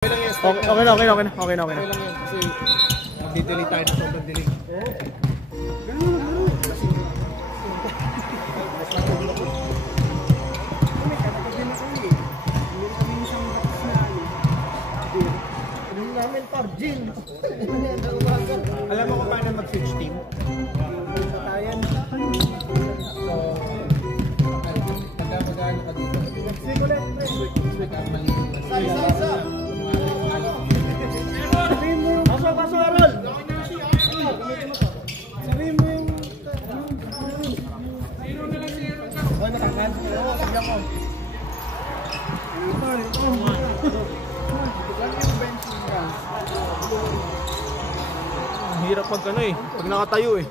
Okay na. Okay lang yan kasi mag-delay tayo ng sobrang delay. Alam mo kung paano mag-switch team? So, pagka-magano ka dito. Switch ang mali. Pasok, Arol! Sabihin mo yung... Sino na lang siya? Okay, matangkan? Oo, sagyan ko. Ang hirap pag ano eh, pag nakatayo eh.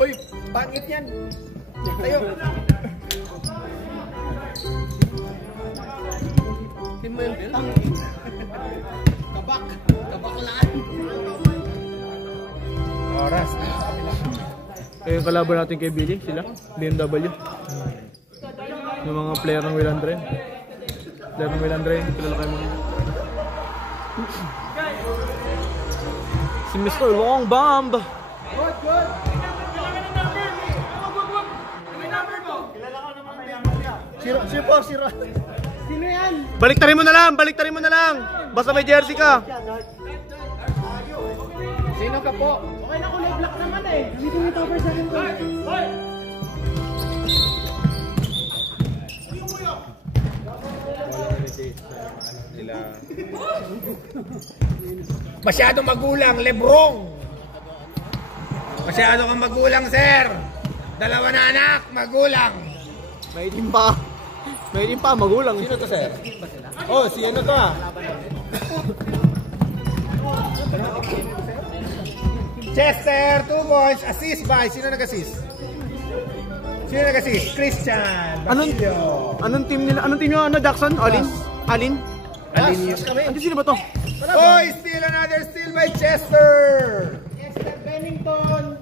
Uy, pangit yan! Tayo! Kabaklaan! Oras. Kaya yung kalaban natin kay Billy, sila, BMW. Yung mga player ng Willandre. Kilala kayo mga. Si Mr. Long Bomb. Good! Siro. Sino yan? Baliktarin mo na lang. Basta may jersey ka. Sino ka po? Okay na, kulay black naman eh. Dito yung topper sa akin ko. Masyadong magulang, Lebrong. Masyado kang magulang, sir. Dalawa na anak, magulang. May din pa, magulang. Sino to, sir? Oh, si ano to ah? Chester, 2 points, assist by, sino nag-assist? Christian Basilio. Anong team nila? Anong team nyo, Jackson? Alin? Ano sino ba to? Oh, still another steal by Chester. Bennington.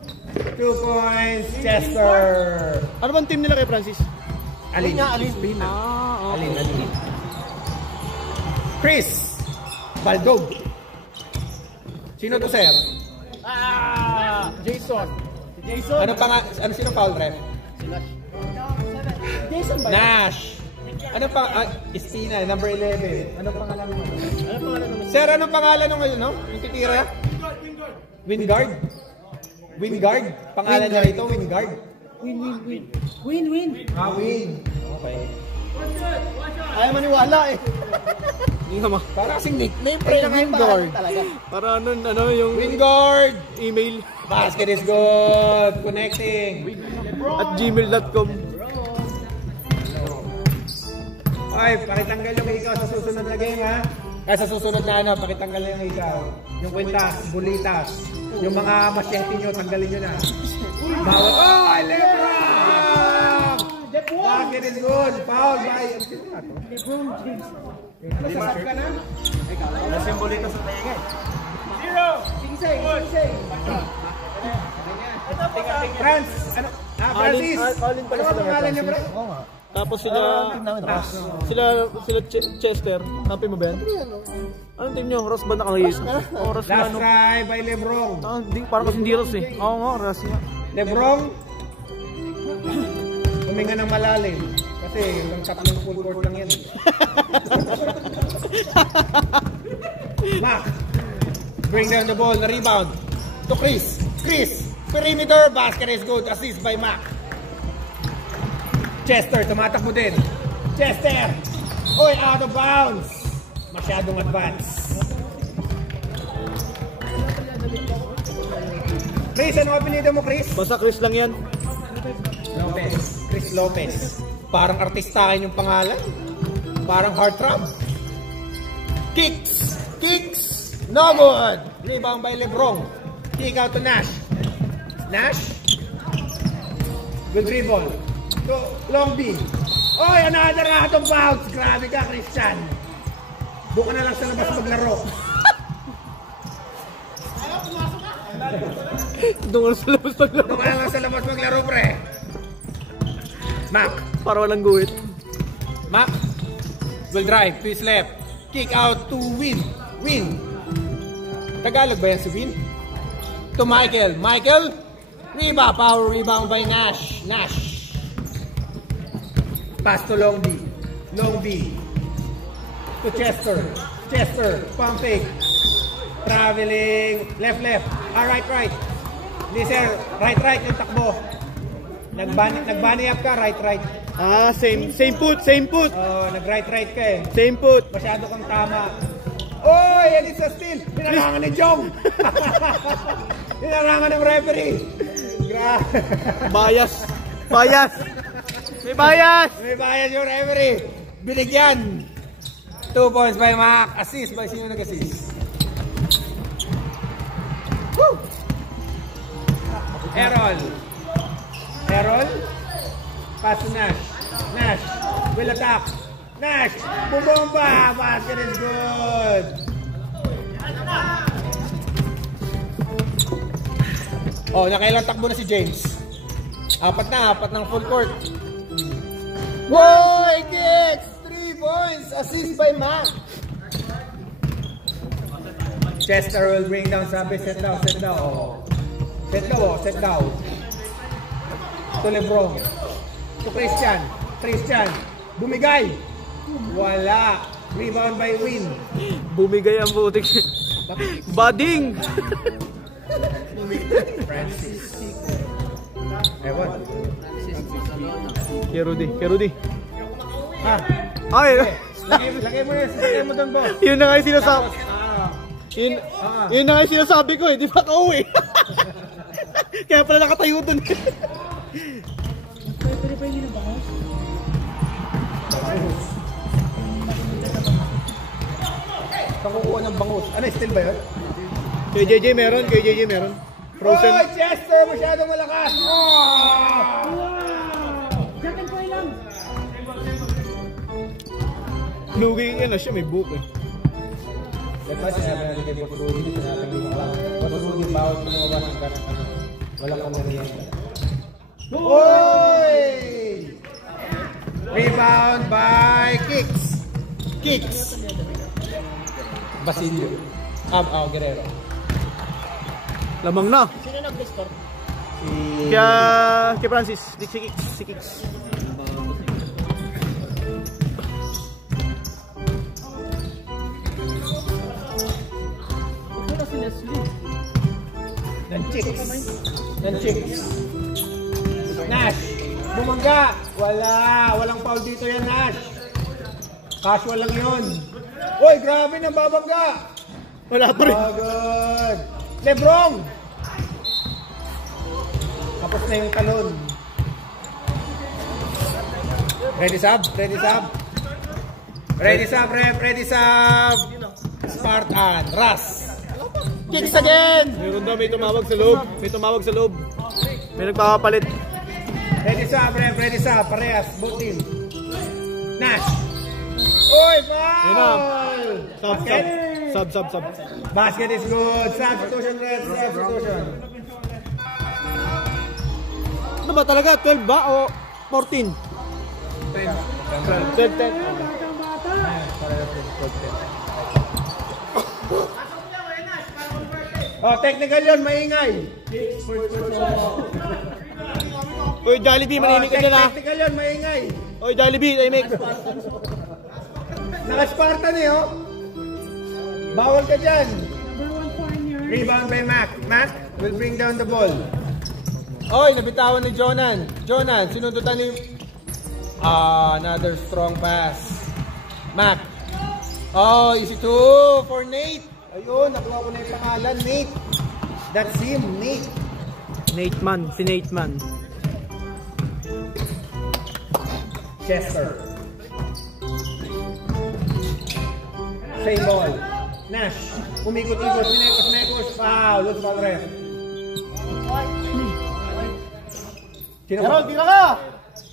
2 points, Chester. Ano bang team nila kay Francis? Alin. Okay. Alin. Chris Baldog. Sino to, sir? Jason. Ano sino foul ref? Jason ba? Nash. Ano pa? Istina, number 11. Ano pangalan mo? Sir, ano pangalan ng ano? Yung titira? Wingard. Pangalan niya rito, Wingard. Win. Win. Okay. Ayaw maniwala eh. Hindi naman. Para kasing nickname pre ng Wingard. Para ano yung Wingard. email. Basket is good. Connecting. @gmail.com. Ay, pakitanggal yung ikaw sa susunod na game ha. Sa susunod na ano, pakitanggal yung ikaw. Yung kwintas, bulitas. Yung mga masyete nyo, tanggalin nyo na. Bawal. Oh, Lebron! Basket is good. Foul by... Lebron James. Masasab ka na? Kasi yung bulitas sa tayo. 0! Singsay! Franz! Ano? Francis! Alin pala ano sila. pangalan niyo, bro? Oo nga. Tapos sila Chester. Hanapin mo ba yan? Anong team nyo? Ross ba nakangayos? Last try by Lebron. Parang kasi hindi Ross eh. Oo nga, Ross nga. Lebron, huminga ng malalim. Kasi yung tatlong full court lang yan. Mac, bring down the ball, na rebound. To Chris, perimeter, basket is good. Assist by Mac. Chester, tumatakbo din. Chester! Oy, out of bounds! Masyadong advance. Chris, ano apelido mo, Chris? Basta Chris lang yan. Lopez. Chris Lopez. Parang artistahin yung pangalan. Parang heartthrob. Kicks! No good! Rebound by Lebron. Kick out to Nash. Good dribble. To Long B. Oy, another out of bounds. Grabe ka, Christian. Buka na lang sa labas maglaro. Doon sa labas maglaro. Buka na lang sa labas maglaro, pre. Mac. Para walang guhit. Mac will drive to his left. Kick out to Win. Win. Tagalog ba yan si Win? To Michael. Michael. Power rebound by Nash. Nash. Pass to Long D. Long D. To Chester. Chester. Pump fake. Traveling. Left. Right. Hindi sir. Right yung takbo. Nagbunny up ka. Right. Same put. Oh, nag-right ka eh. Same put. Masyado kang tama. Oy, yan is a steal. Pinarangan ni Jong. Pinarangan ng referee. Bias. May bias. May bias yung referee. Binigyan. 2 points by Mac. Assist by sino nag-assist? Woo! Errol. Pass to Nash. Nash will attack. Nash, bumomba. Basket is good. Oh, nakailang takbo na si James. Apat ng full court. Boy, gets 3 points. Assist by Mac. Chester will bring down Sabi. Set down. Oh. Set down. To Lebron. To Christian. Bumigay. Wala. Rebound by Win. Bumigay ang putik. Bading. Francis. Ewan. Kerudi. Ay. Lagay mo doon, boss. Yun na nga yung sinasabi. Yun na nga yung sinasabi ko eh. Di ba kauwi? Kaya pala nakatayo doon. Pwede pa yung nabahas? Kakukuha ng bangus. Ano, still ba yun? Kay JJ meron. Frozen. Oh, Chester! Masyadong malakas! Second point lang! Lugi yan na siya, may book eh. Diba sinabi natin kay Boss Rudy, sinabi mo ba? Boss Rudy, bawat lumabas ang karang wala kang nariyan. Oy! Rebound by Kicks. Basilio. Guerrero. Lamang na. Sino nag-restore? Kay Francis. Si Kicks. Ito si Leslie. Yan Chicks. Nash. Bumangga. Walang foul dito yan, Nash. Casual lang yun. Uy, grabe na babangga. Wala pa rin. Oh, good. Lebron. Tapos na yung talon. Ready sub. Spartan. Ras. Kicks again. Meron daw, may tumawag sa loob. May nagpapapalit. Ready sub. Parehas. Both team. Nash. Uy, foul! Sub. Basket is good. Substitution. Ano ba talaga? 12 ba o 14? 12. Oh, technical yun. Maingay. Uy, Jollibee, maninig ka dyan ha. Technical yun. Maingay. Uy, Jollibee, tahimik. Naka-Spartan eh, oh. Bawal ka dyan. Rebound by Mac. Mac will bring down the ball. Oy, nabitawan ni Jonan. Sinundutan ni... another strong pass. Mac. Oh, easy two for Nate. Ayun, nakuha ko na yung pangalan, Nate. That's him, Nate. Si Nate Man. Chester. Same ball. Nash. Umikot-ikot. Sinekos. Foul. Let's ball ref. Sino ba? Tira ka!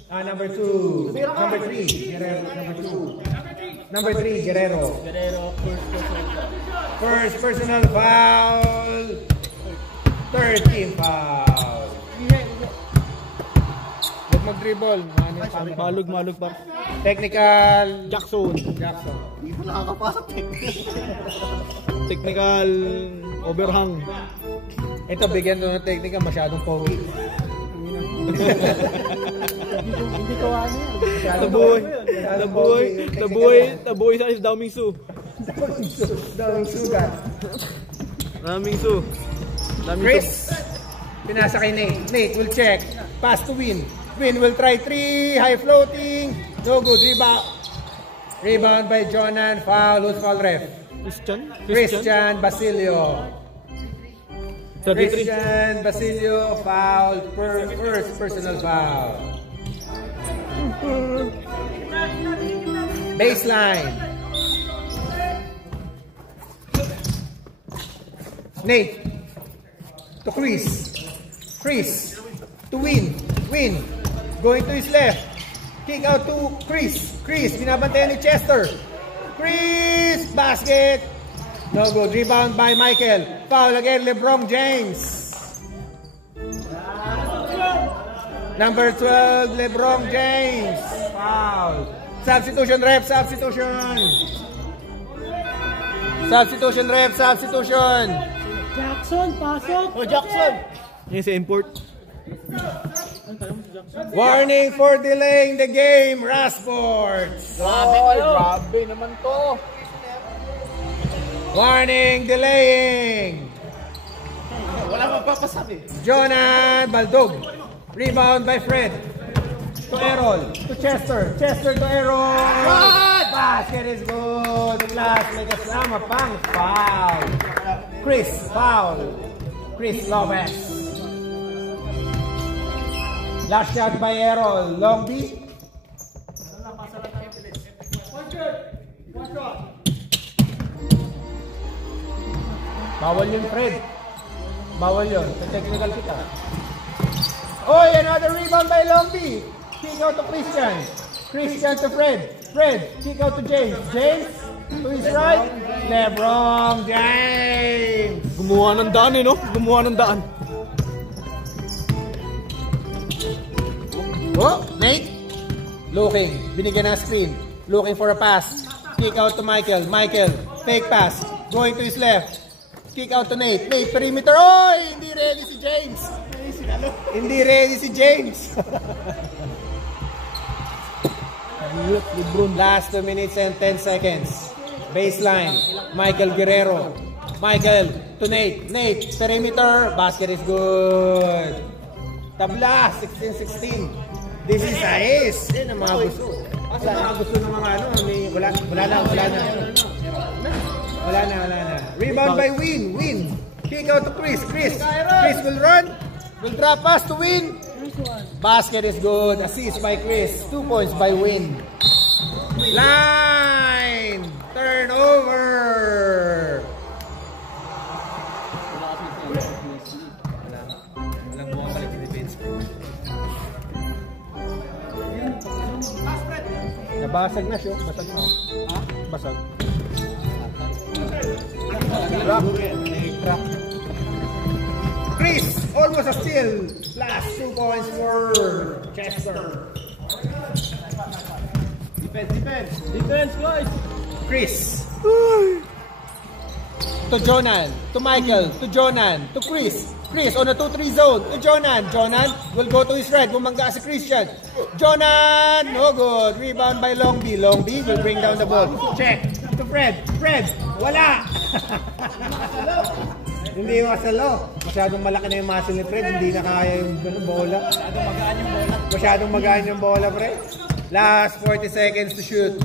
Number 2. Number 3. Guerrero. Number 3. Guerrero. First personal foul. Third team foul. Huwag mag-dribble. Malug pa. Technical. Jackson. Nakakapasok eh. Technical overhang. Ito, bigyan doon ng technical, masyadong pogi. Hindi ko ano yan. Tabuhay sa Dao Mingsu. Daming sugat. Mingsu. Chris, pinasa kay Nate. Nate will check. Pass to Win. Win will try 3. High floating. No good. Rebound by Jonan. Foul. Who's foul ref? Christian Basilio. 33. Christian Basilio foul. First personal foul. Baseline. Nate to Chris. Chris to Win. Win going to his left. Kick out to Chris. Chris binabantayan ni Chester. Chris basket. No good. Rebound by Michael. Foul again, LeBron James. Number 12, LeBron James. Foul. Substitution ref, substitution. Substitution ref, substitution. Jackson, pasok. Oh, Jackson! Yan si import. Warning for delaying the game, Rasports. Grabe naman to. Warning, delaying. Wala mapapasabi. Jonan Baldog. Rebound by Fred. To Errol. To Chester. Chester to Errol. Basket is good. Last may kasama pang foul. Chris, foul. Chris Lopez. Last shot by Errol. Long B. Bawal yun, Fred. Bawal yun. Technical kita. Oh, another rebound by Long B. Kick out to Christian. Christian to Fred. Fred, kick out to James. James to his right. LeBron James. Gumawa ng daan no? Gumawa ng daan. Oh, Nate. Looking. Binigyan ng screen. Looking for a pass. Kick out to Michael. Michael, fake pass. Going to his left. Kick out to Nate. Nate, perimeter. Oy! Hindi ready si James. Hindi ready si James. Last 2 minutes and 10 seconds. Baseline. Michael Guerrero. Michael to Nate. Nate, perimeter. Basket is good. Tabla, 16-16. This is a ace. Yan ang mga gusto. Sa mga gusto ng mga ano. Wala na. Rebound by Win. Win. Kick out to Chris. Chris will run. Will drop pass to Win. Basket is good. Assist by Chris. 2 points by Win. Line. Turnover. Walang bumabalik yung defense. Nabasag na siya. Basag na. Basag. Chris, almost a steal. Last 2 points for Chester. Defense, guys! Chris. To Jonan. To Michael. To Jonan. To Chris. Chris on a 2-3 zone. To Jonan. Jonan will go to his right. Bumangga si Christian. Jonan. No good. Rebound by Long B. Long B will bring down the ball. Check. To Fred. Fred. Wala. Hindi masalo. Masyadong malaki na yung muscle ni Fred. Hindi na kaya yung bola. Masyadong magaan yung bola, Fred. Last 40 seconds to shoot.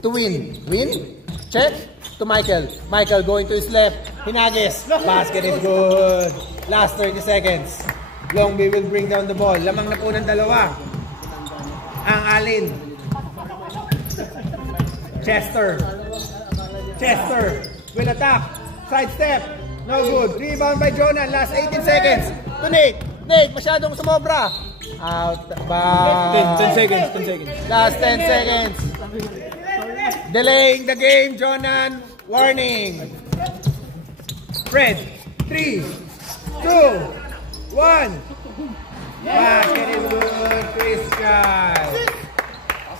To Win. Win. Check. To Michael. Michael going to his left. Hinagis. Basket is good. Last 30 seconds. Long B will bring down the ball. Lamang na po ng dalawa. Ang Alin. Chester. Chester will attack. Side step. No good. Rebound by Jonan. Last 18 seconds. To Nate. Nate, masyadong sumobra. Out. Bye. 10 seconds. 10 seconds. Last 10 seconds. Delaying the game, Jonan. Warning. Fred. 3, 2, 1. Basket is good, Christian.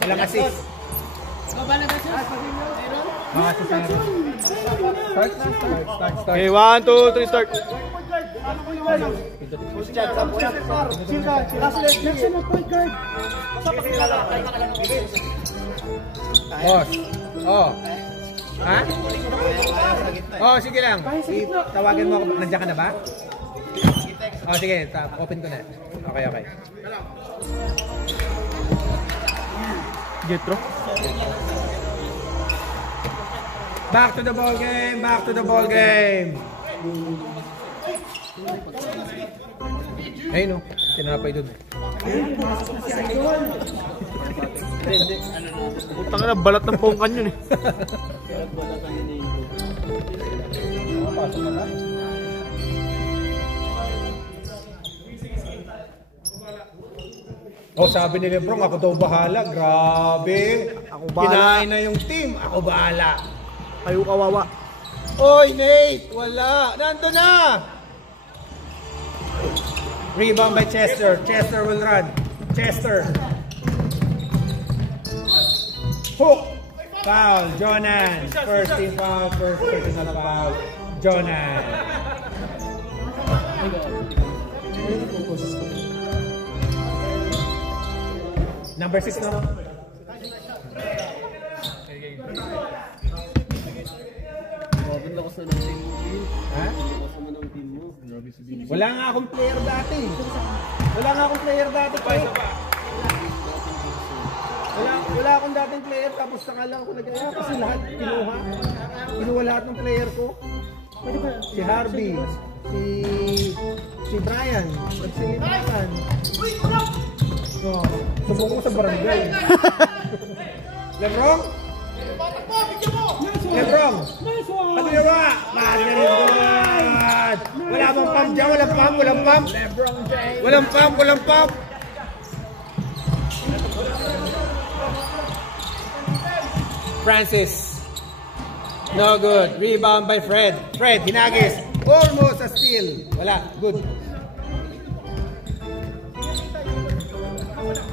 Walang assist. Start. Okay, 1, 2, 3, start. Jackson ng point guard. Boss. Oh. Ha? Oh, sige lang. Tawagin mo ako. Nandiyan ka na ba? Oh, sige. Open ko na. Okay. Jetro. Back to the ball game. Ayun no. Tinapay dun. Putang na, balat ng pongkan yun eh. Oh, sabi ni Lebron, ako daw bahala. Grabe. Ako bahala. Kinain na yung team. Ako bahala. Kayo kawawa. Oy, Nate! Wala. Nandun na! Rebound by Chester. Chester will run. Chester. Hook. Foul. Jonan. First team foul. First personal foul. Jonan. Number 6 na. Ha? Wala nga akong player dati. Wala akong dating player tapos saka lang ako nag-aya kasi lahat kinuha. Kinuha lahat ng player ko. Si Harvey, si Brian, si Limasan. Oh, sumbong ko sa barangay. Lebron? Lebron! Patuloy! Magaling! Wala bang pump dyan? Walang pump? Walang pump! Francis. No good. Rebound by Fred. Fred, hinagis. Almost a steal. Wala. Good.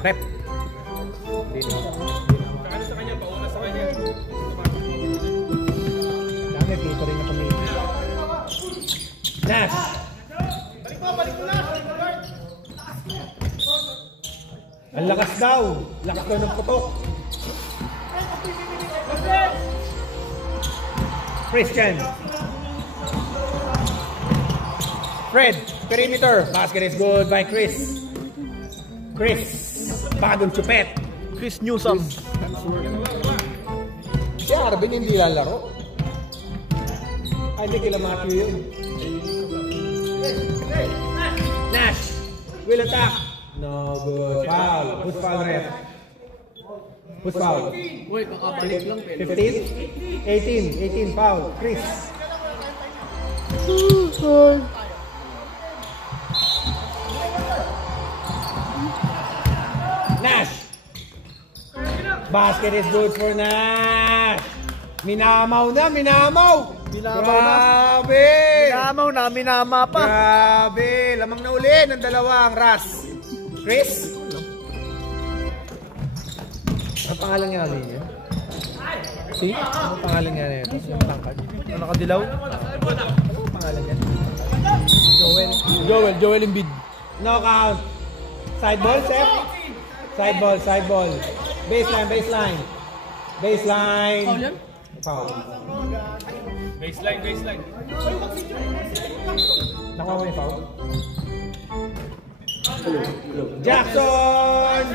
Rep. Dami, dito rin ako may Nash. Ang lakas daw. Lakas daw ng putok. Christian. Fred, perimeter. Basket is good by Chris. Bagong chupet. Chris Newsom. Si Arvin hindi lalaro. Ay, hindi kila Matthew yun. Nash. Will attack. No good. Foul. Who's foul, ref? Who's foul? 15? 18 foul. Chris. Nash. Basket is good for Nash. Minamaw na. Grabe. Minama pa. Grabe. Lamang na uli ng dalawang Ras. Chris. Ang pangalan nga niya? Si? Ang pangalan nga niya? Yung tangkad. Ano nakadilaw? Ano ang pangalan niya? Joel Embiid. Knockout. Side ball, Seth? Side ball. Baseline. Foul. Baseline. Nakuha mo yung foul? Jackson!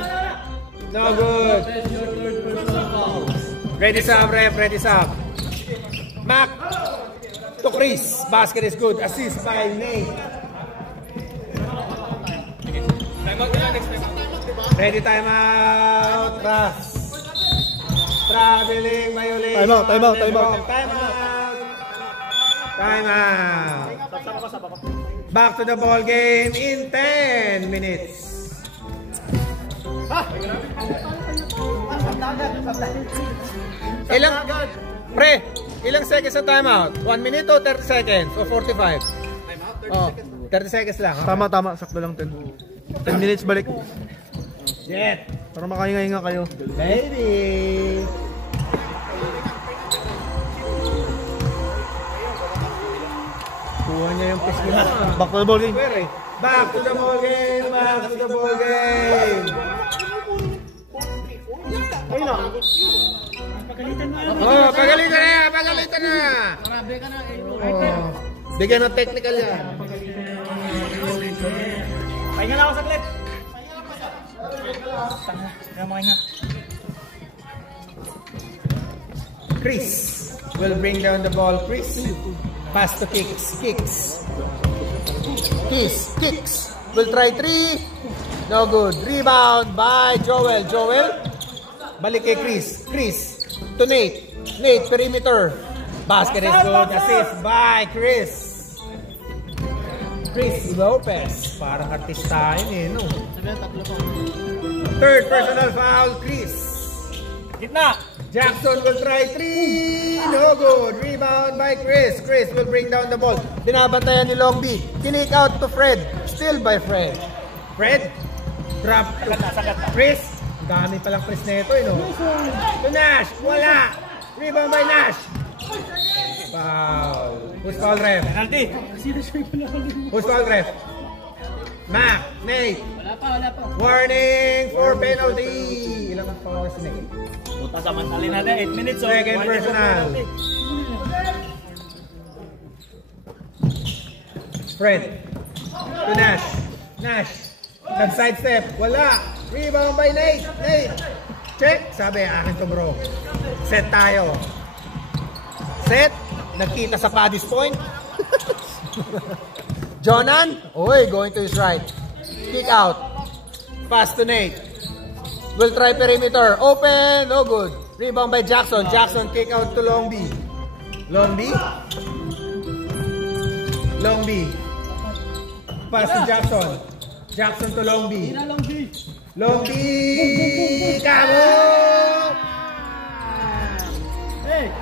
No good. Ready sub, ref. Mac to Chris. Basket is good. Assist by Nate. Ready time out. Ras. Traveling violation. Time out. Time out. Back to the ball game in 10 minutes. Ilang seconds sa timeout? 1 minute o 30 seconds? O 45? Oh, 30 seconds lang. Okay. Tama. Sakto lang 10 minutes balik. Jet. Para makahinga-hinga kayo. Baby. Kuha niya yung piss mo. Back to the ball game. Back to the ball game! Back to the ball game! Ayun na. Pagalitan mo yan. Oh, pagalitan na yan! Pagalitan na! Marabi ka na. Oh, bigyan ng technical yan. Pahinga na ako saglit. Kaya mahinga. Chris will bring down the ball. Chris, pass to Kicks. Kicks. Will try 3. No good. Rebound by Joel. Balik kay Chris. To Nate. Perimeter. Basket is good. Assist by Chris Lopez. Parang artistahin eh, no? Third personal foul, Chris. Gitna. Jackson will try 3. No good. Rebound by Chris. Chris will bring down the ball. Binabantayan ni Long B. Kinik out to Fred. Still by Fred. Drop to Chris. Dami palang Chris na ito, no? To Nash. Wala. Rebound by Nash. Foul. Who's foul ref? Penalty. Who's foul ref? Mac. Nate. Wala pa. Warning for penalty. Ilang ang foul si Nate? Puta, samantalin natin. 8 minutes. Second personal. Fred. To Nash. Nag-sidestep. Wala. Rebound by Nate. Check. Sabi, akin to bro. Set tayo. Set. Nagkita sa Paddy's point. Jonan. Going to his right. Kick out. Pass to Nate. Will try perimeter. Open. No good. Rebound by Jackson. Kick out to Long B. Pass to Jackson to Long B. Kamo!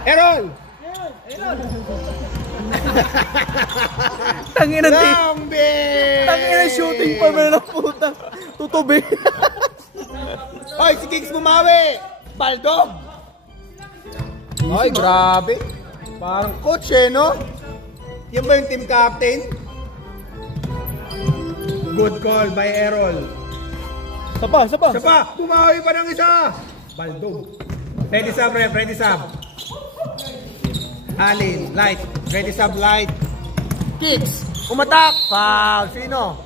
Errol! Tangin ng Long B! Tangin ng shooting pa meron ng puta. Tutubi. Hoy, si Kings bumawi! Baldog! Ay, grabe. Parang coach no? Yan ba yung team captain? Good call by Errol. Sapa. Bumawi pa ng isa! Baldog. Ready sub, ref. Alin, light. Ready sub, light. Kicks. Umatak. Foul. Sino?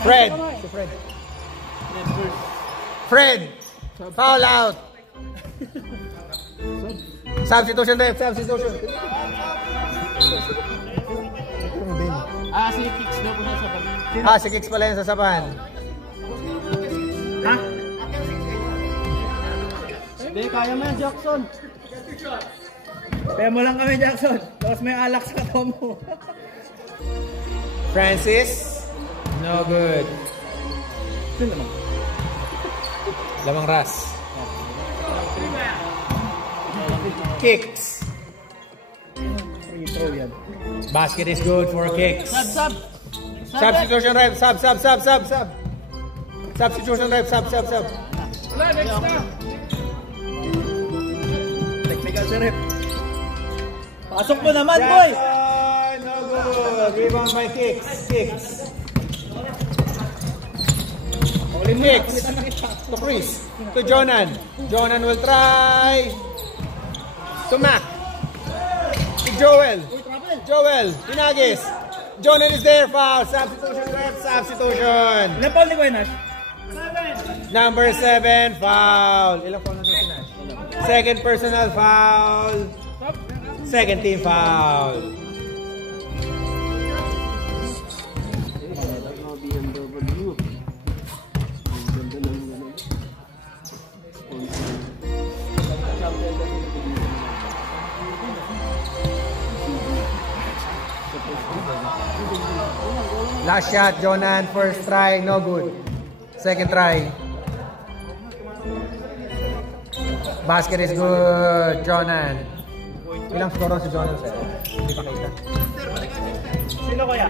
Fred. Foul out. Substitution. Si Kicks daw po nasa bag. Si Kicks pala yung sasapan. Ha? Hindi, kaya mo yan, Jackson. Kaya mo lang kami, Jackson. Tapos may alak sa katawan mo. Francis. No good. Lamang ras. Kicks. Basket is good for Kicks. Sub. Substitution ref. Sub. Substitution ref. Sub. Wala, next na. Technical si ref. Pasok mo naman, boy! No good. Rebound by Kicks. Kicks. To Chris. To Jonan. Jonan will try. To Mac. To Joel. Inagis. Jonan is there. Foul. Substitution. Ilan pa ulit ko yun, Nash? Number 7. Foul. Ilang foul na si Nash? Second personal foul. Second team foul. Last shot, Jonan. First try, no good. Second try. Basket is good, Jonan. Ilang score si Jonan sir? Hindi pa kita. Sino kaya?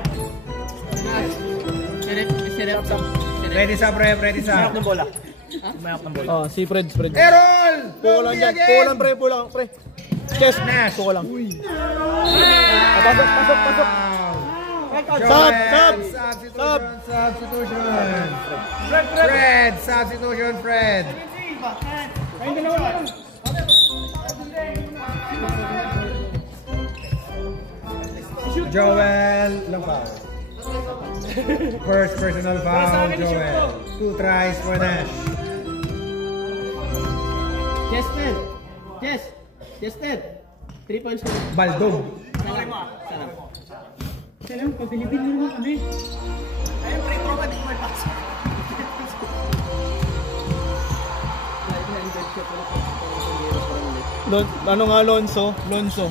Ready sub, ref. Ready Mayroon sub. ng bola. Mayroon ng bola. Si Fred. Errol! Pulang dyan. Pulang, pre. Chest. Nash. Gusto ko lang. Pasok. Substitution. Fred. Substitution, Fred. Joel. Lampao. First personal foul, Joel. 2 tries for Nash. Chested. 3 points ko. Baldog. Salam, pabilibin mo naman kami. Ayun, pre-throw ka, di ko may pass. Lonzo.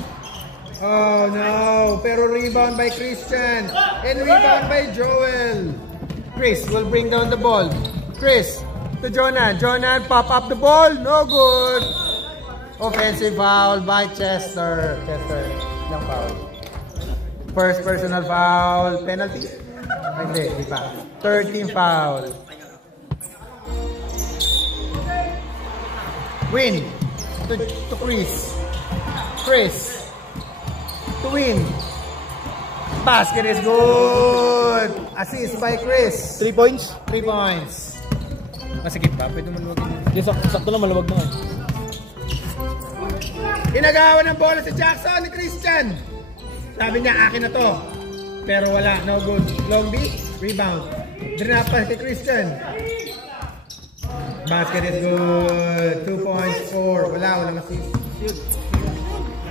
Oh no, pero rebound by Christian and rebound by Joel. Chris will bring down the ball. Chris to Jonan. Jonan pop up the ball. No good. Offensive foul by Chester. Lang foul. First personal foul. Penalty? Hindi pa. 13 foul. Win to Chris. To win. Basket is good. Assist by Chris. 3 points. 3 points. Masikip pa. Pwede maluwag yun. Sakto lang, maluwag na nga. Inagawan ng bola si Jackson ni Christian. Sabi niya, akin na to. Pero wala. No good. Long B. Rebound. Drinapan si Christian. Basket is good. 2 points, 4. Walang assist.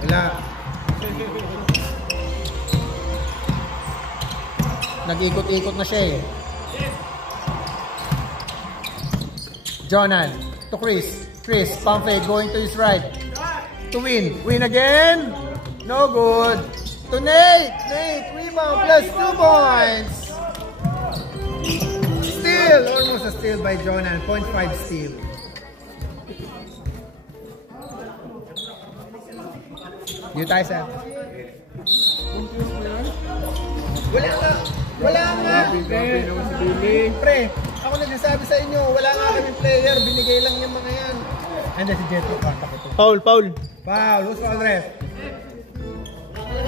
Wala. Nag-ikot-ikot na siya eh. Jonan to Chris. Chris, pump fake, going to his right. To win. Win again. No good. To Nate. Rebound plus 2 points. Steal. Almost a steal by Jonan. 0.5 steal. You tayo sir. Wala nga. Pre, ako nagsasabi sa inyo, wala nga kaming player, binigay lang yung mga yan. And then si Jetro, kontak ito. Foul. Foul, who's foul ref?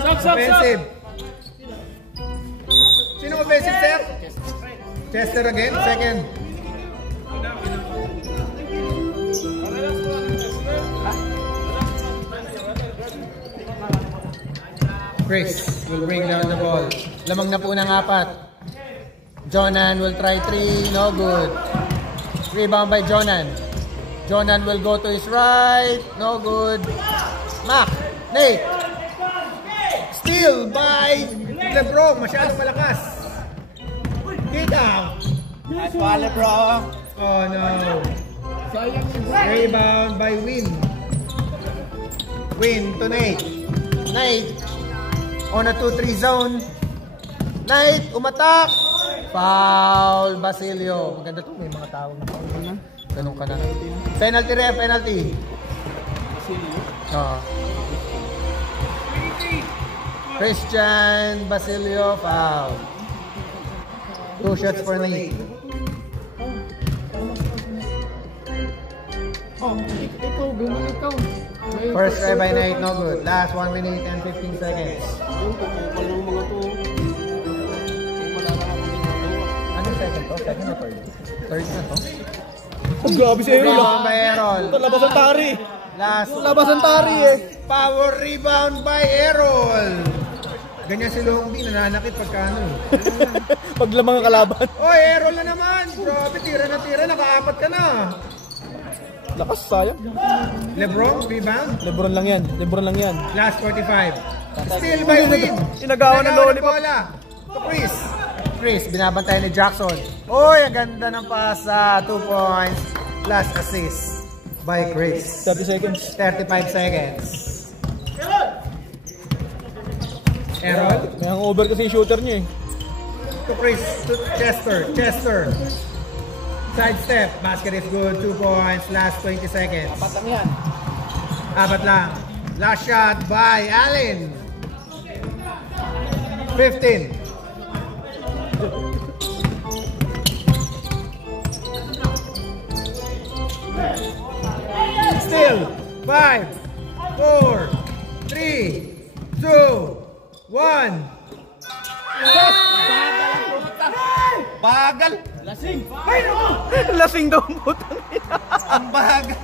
Offensive. Sino offensive, sir? Chester again, second. Chris will bring down the ball. Lamang na po ng 4. Jonan will try 3. No good. Rebound by Jonan. Jonan will go to his right. No good. Mac. Nate. Steal by LeBron. Masyadong malakas. Kita. Nice ball, LeBron. Oh no. Rebound by Win. Win to Nate. Nate. On a 2-3 zone. Knight, umatak. Foul, Basilio. Maganda to, may mga tao na foul na. Ganun ka na. Penalty ref, penalty. Christian Basilio, foul. 2 shots for Nate. Ikaw, bumalik ka. First try by Knight, no good. Last 1 minute and 15 seconds. Kupal ng mga to. Wala na akong ginagawa. Ano second to? Second or third? Third na to? Oh, grabe si Errol. Rebound by Errol. Labas ang tari. Labas ang tari eh. Power rebound by Errol. Ganyan si Long B, nananakit pagka ano. Paglamang ang kalaban. Oy, Errol na naman. Grabe, tira na tira. Nakaapat ka na. Lakas, sayang. LeBron, rebound. Lebron lang yan. Last 45. Still by Win. Inagawa ng lollipop. Bola. To Chris, binabantayan ni Jackson. Oy, ang ganda ng pasa. 2 points. Plus assist by Chris. 30 seconds. 35 seconds. Errol. May hangover kasi yung shooter niya eh. To Chris. To Chester. Side step. Basket is good. 2 points. Last 20 seconds. Apat lang. Last shot by Allen. 15. Still. 5, 4, 3, 2, 1. Bagal! Lasing daw mo. Ang bagal!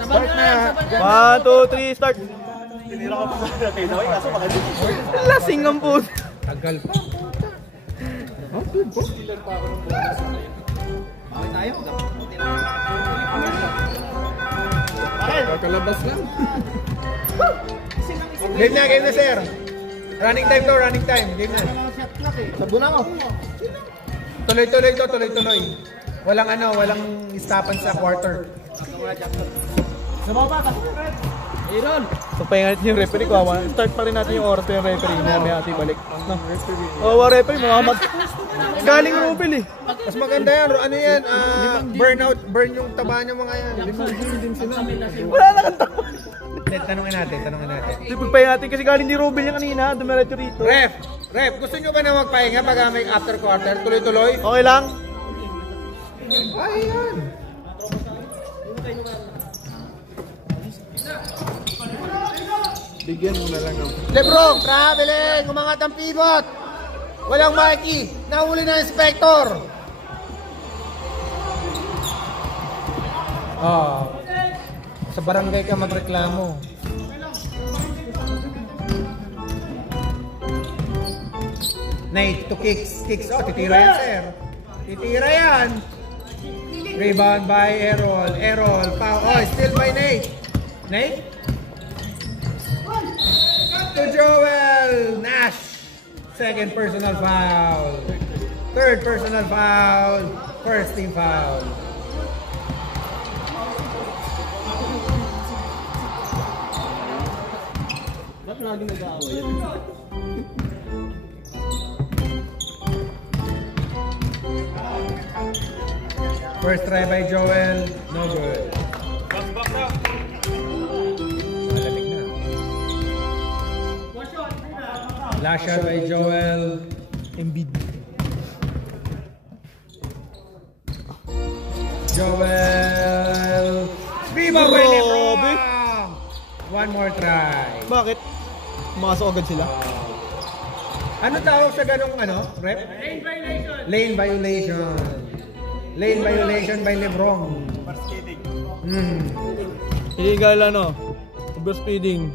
Start na. 1, 2, 3, start. Tinira ko pa sa natin. Okay, kaso baka dito. Lasing ang puto. Tagal pa. Bakit tayo? Kalabas lang. Game na sir. Running time to, running time. Game na. Sabuna ko. Tuloy-tuloy to, tuloy-tuloy. Walang istapan sa quarter. Aaron! So, pahingalit yung referee ko. Start pa rin natin yung oras pa yung referee. May ati balik. No? Referee, Muhammad. Galing Rupil eh. Mas maganda yan. Ano yan? Burn yung taba niya mga yan. Din sila. Wala na kang tao. Tanungin natin. Pagpahinga natin kasi galing ni Rubel yung kanina. Dumiretso rito. Ref, gusto nyo ba na magpahinga pag may after quarter? Tuloy-tuloy? Okay lang? Ay, yan. Bigyan mo na lang ako. Lebron, traveling, umangat ang pivot. Walang Mikey, nahuli na inspector. Sa barangay ka magreklamo. Nate to kicks. Titira yan, sir. Titira yan. Rebound by Errol, foul. Still by Nate. Nate? To Joel Nash. Second personal foul. Third personal foul. First team foul. Ba't lagi nag-aaway yan? First try by Joel. No good. Malamig na. Last shot by Joel. Embiid. Joel. Rebound by LeBron. One more try. Bakit? Pumasok agad sila. Ano tawag sa ganong rep? Lane violation. Lane violation by LeBron. Illegal overspeeding.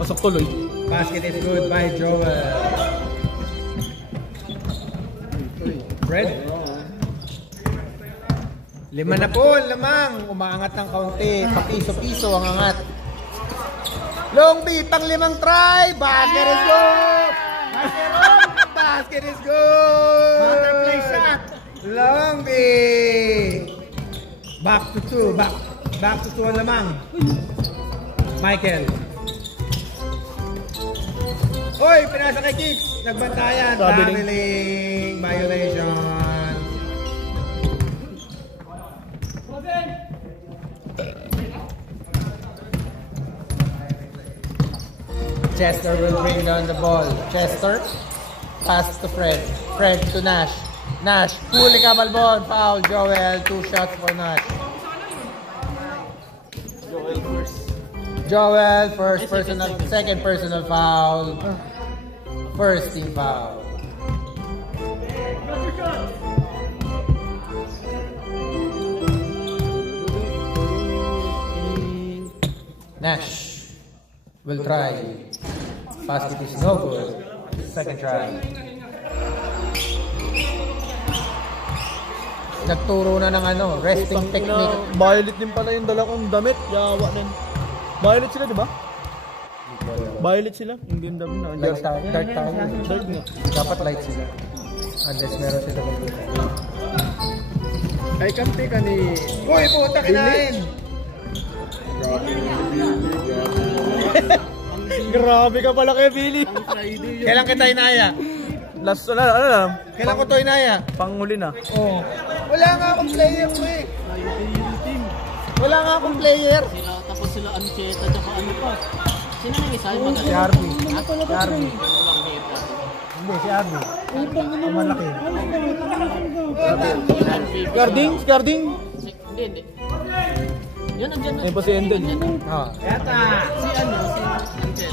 Pasok tuloy. Basket is good by Joel. Fred? 5 na po, lamang. Umaangat ng kaunti. Papiso-piso ang angat. Long B, pang 5 try. Basket is good. Basket is good. Butterfly shot. Long B. Back to 2. Back to 2 ang lamang. Michael. Oy, pinasa kay Kicks. Nagbantayan. Traveling violation. Chester will bring down the ball. Chester. Pass to Fred. Fred to Nash. Nash. Huli ka balbon. Foul. Joel. 2 shots for Nash. Joel first personal. Second personal foul. First team foul. Nash will try. Basket is no good. Second try. Nagturo na ng resting technique. Violet din pala yung dala kong damit. Yawa din. Violet sila, di ba? Violet sila. Hindi yung damit na. Dark towel. Dark nga. Dapat light sila. Unless meron sila computer. Ay, kampi ka ni... Uy, puta, kinain! Grabe ka pala kay Billy. Kailan kita inaya? Last, ano lang? Kailan ko to inaya? Panghuli na. Oo. Wala nga akong player, quick. Wala nga akong player. Tapos sila Ancheta, tsaka ano pa. Sino nang isa? Si Arby. Si Arby. Hindi, si Arby. Ang malaki. Guarding? Hindi. Yan, nandiyan na. Ayun po si Endel. Oh, yata. Si ano, si Angel.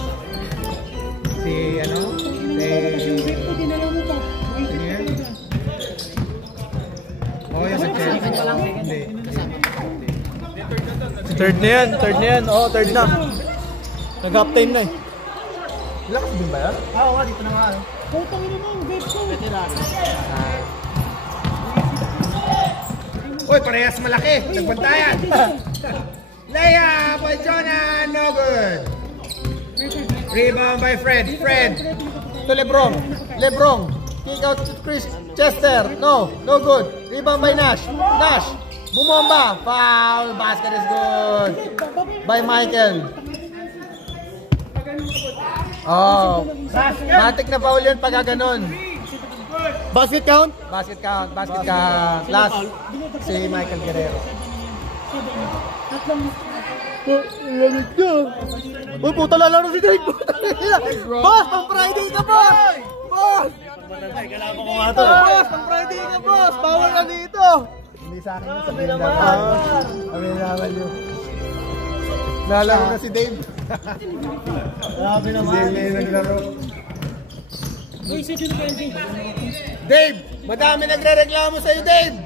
Si ano? Oh, yung sa Chelsea. Hindi. Third na yan. Oo, third na. Nag-half time na eh. Lakas din ba yan? Oo nga, dito na nga. Veteran. Uy, parehas malaki. Nagbantayan. Layup by Jonah. No good. Rebound by Fred. Fred. To Lebron. Lebron. Kick out to Chris Chester. No good. Rebound by Nash. Nash. Bumomba. Foul. Basket is good. By Michael. Oh. Matik na foul yun pag ganon. Basket count? Basket count. Last. Si Michael Guerrero. Lamig ka. Uy, puta lalaro si Drake. Boss, pang Friday ka, boss! Boss! Boss, pang Friday ka, boss! Bawal na dito! Hindi sa akin. Sabi naman yun. Nalaro na si Dave. Grabe naman. Si Dave na yung naglaro. Dave! Madami nagre-reklamo sa'yo, Dave!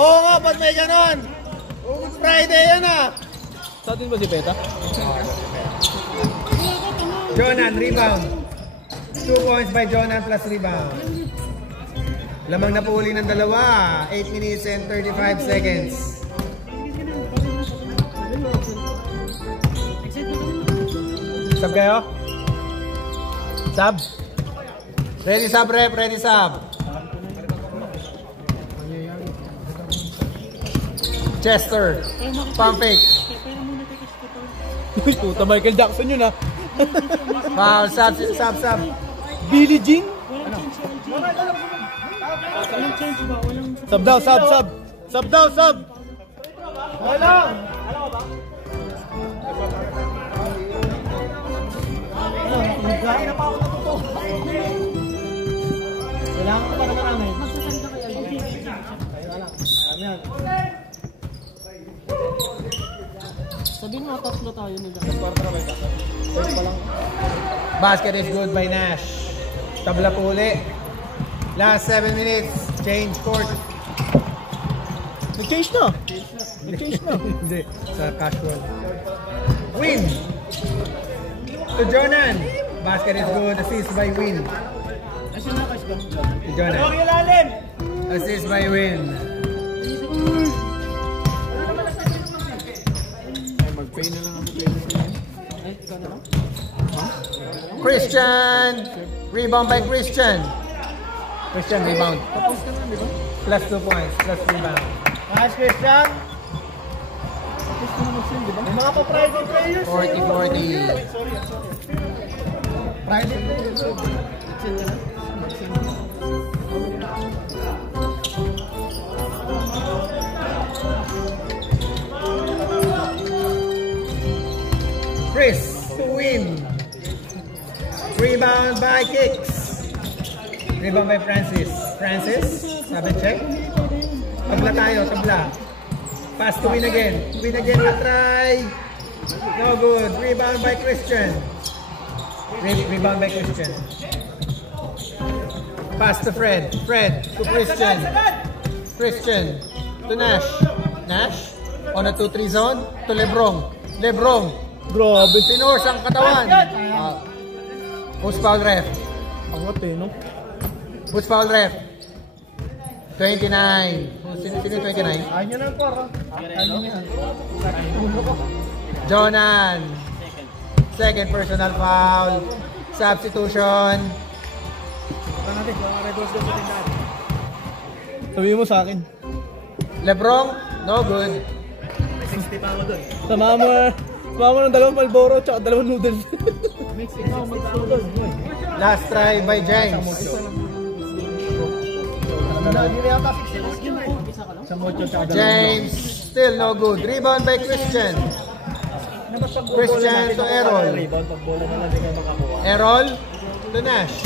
Oo nga, pag may ganon. Friday yan ah. Sa atin ba si Peta? Jonan, rebound. 2 points by Jonan plus rebound. Lamang na po uli ng dalawa. 8 minutes and 35 seconds. Sub kayo? Sub? Ready sub rep, ready sub. Chester, pump fake. Uy, puta Michael Jackson yun ah. Wow, sub. Billie Jean? Sub daw. Kailangan ko pa naman namin. Sabihin mo, tatlo tayo nila. Basket is good by Nash. Tabla po uli. Last 7 minutes. Change court. Nag-change na. Hindi. Sa casual. Win. To Jonan. Basket is good. Assist by Win. To Jonan. Assist by Win. Christian. Rebound by Christian. Rebound. Plus 2 points. Plus rebound. Nice, Christian. May mga pa-private players. 40-40. Private players. Chris to win. Rebound by Kicks. Rebound by Francis. Sabi check. Tabla tayo, tabla. Pass to win again. Win again na try. No good. Rebound by Christian. Rebound by Christian. Pass to Fred. To Christian. To Nash. On a 2-3 zone. To Lebron. Grabe. Pinors ang katawan. Push foul ref. Angat eh, no? Push foul ref. 29. Sino 29? Ayun nyo lang po. Jonan. Second personal foul. Substitution. Sabihin mo sa akin. Lebron, no good. Sama mo ng dalawang Malboro tsaka dalawang noodles. Last try by James. James, still no good. Rebound by Christian. Christian to Errol. Errol to Nash.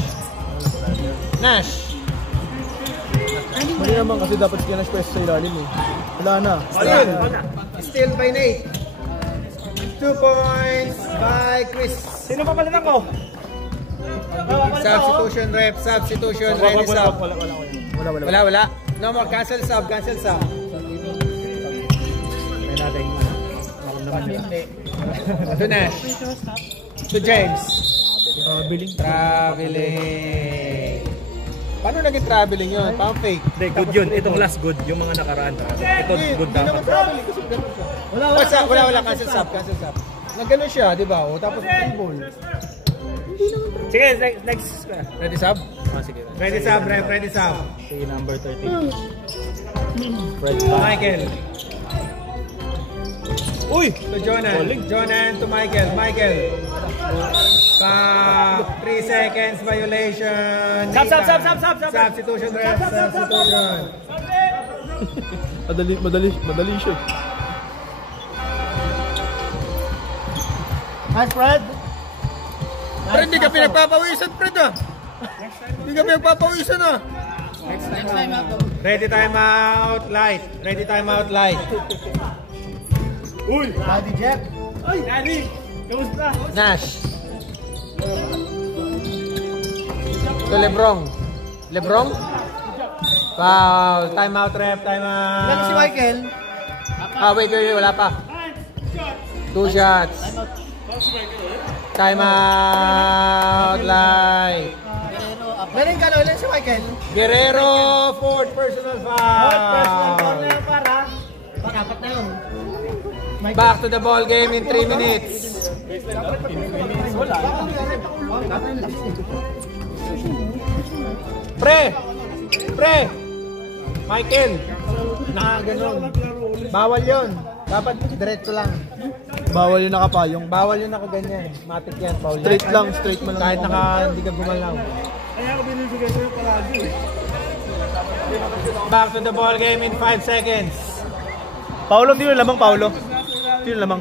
Mali naman kasi dapat kaya na-press sa ilalim eh. Wala na. Steal by Nate. 2 points by Chris. Sino papalitan ko? Substitution rep, substitution, ready sub. Wala. No more, cancel sub. To Nash. To James. Traveling. Paano naging traveling yun? Pang fake. Hindi, good yun. Itong last good, yung mga nakaraan. Ito good dapat. Wala. Cancel sub. Nagganon siya, di ba? O, tapos ball. Sige, next. Ready sub? Sige. Ready sub, ref. Ready sub. Sige, number 13. Michael. Uy! To Jonan to Michael. Pa 3 seconds violation. Sub. Substitution ref. Substitution. Madali siya. Hi, Fred. Pero hindi ka pinagpapawisan, Fred ah. Hindi ka pinagpapawisan ah. Next time out. Ready time out light. Uy! Daddy Jack. Ay, Daddy! Kamusta? Nash. To Lebron. Foul. Time out ref. Time out. Ilan si Michael? Wait. Wala pa. 2 shots. Time out light. Ilan si Michael? Guerrero, 4th personal foul. Pang-apat na yun. Back to the ball game in 3 minutes. Pre! Michael! Ganun. Bawal yun. Dapat diretso lang. Bawal yung nakapayong. Bawal yung nakaganyan. Matik yan. Foul Straight yan. lang, straight mo lang. Kahit hindi ka gumalaw. Kaya ako binibigay sa'yo palagi. Back to the ball game in 5 seconds. Paulo, di yung lamang, Paulo. Di yung lamang.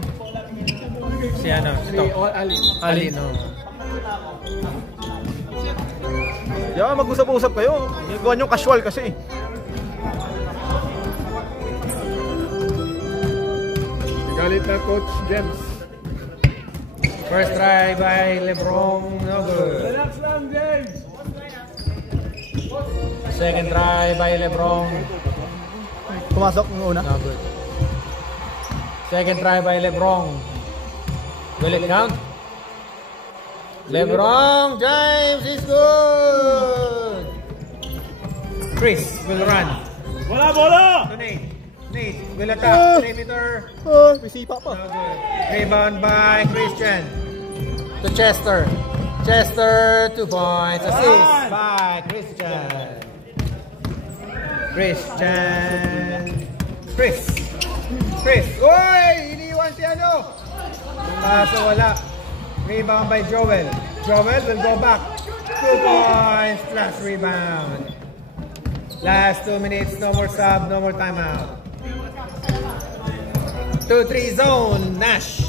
Si ano? Ito. Ali. No. Yeah, mag-usap-usap kayo. Gawa nyo casual kasi. Galit na Coach James. First try by Lebron. No good. Relax lang, James. Second try by Lebron. Pumasok ng una. No good. Second try by Lebron. Will it count? Lebron James is good. Chris will run. Bola! To Nate will attack. Perimeter. May sipa pa. No good. Rebound by Christian. To Chester. 2 points. Assist by Chris. Oy! Iniwan si ano? Kaso wala. Rebound by Joel. Joel will go back. 2 points plus rebound. Last 2 minutes. No more sub. No more timeout. 2-3 zone. Nash.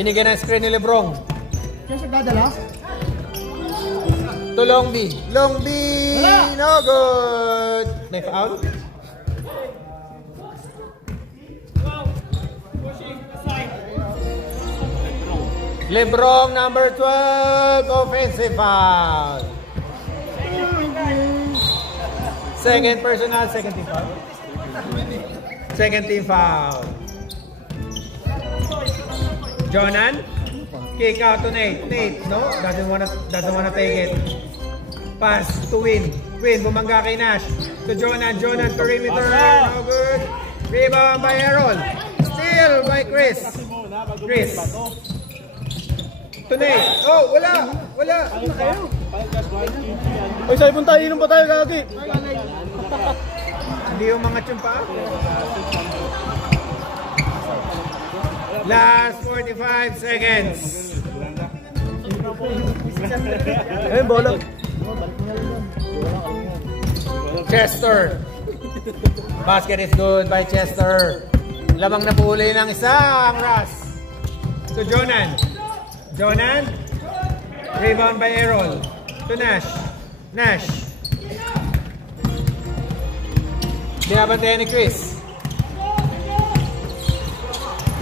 Binigyan ng screen ni Lebron. Kaya siya dadala? To Long B. No good. May foul? Lebron number 12, offensive foul. Second personal, second team foul. Jonan, kick out to Nate. No, doesn't wanna take it. Pass to Win, bumangga kay Nash. To Jonan, perimeter, no good. Rebound by Aaron. Steal by Chris. To Nate. Oh, wala. Ay, sabi tayo, inom pa tayo kagi. Hindi yung mga tiyumpa. Last 45 seconds. Ayun, bola. Chester. Basket is good by Chester. Lamang na puli ng isang Ras. To Jonan. Rebound by Errol. To Nash. Binabantayan ni Chris.